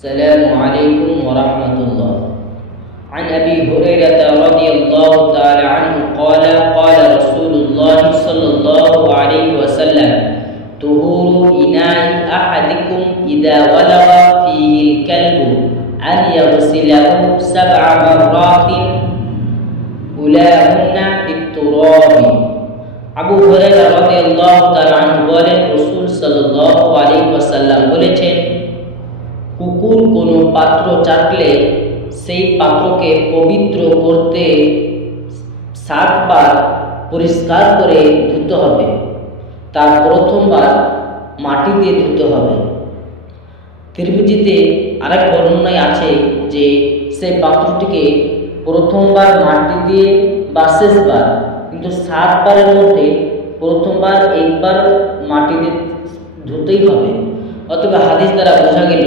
السلام عليكم ورحمة الله. عن أبي هريرة رضي الله تعالى عنه قال قال رسول الله صلى الله عليه وسلم طهور إناء أحدكم إذا ولغ فيه الكلب أن يغسله 7 مرات أولاهن بالتراب. আবু হুরায়রা রাদিয়াল্লাহু তাআলা আনহু বলেন, রাসূল সাল্লাল্লাহু আলাইহি ওয়াসাল্লাম বলেছেন, কুকুর কোনো পাত্র চাটলে সেই পাত্রকে পবিত্র করতে 7 বার পরিষ্কার করে ধুতে হবে। তার প্রথমবার মাটি দিয়ে ধুতে হবে। তিরমিজিতে আরেক বর্ণনায় আছে যে সেই পাত্রটিকে প্রথমবার মাটি দিয়ে বা শেষবার, কিন্তু 7 বারের মধ্যে প্রথমবার একবার মাটি দিয়ে ধুতেই হবে। অথবা হাদিস দ্বারা বোঝা গেল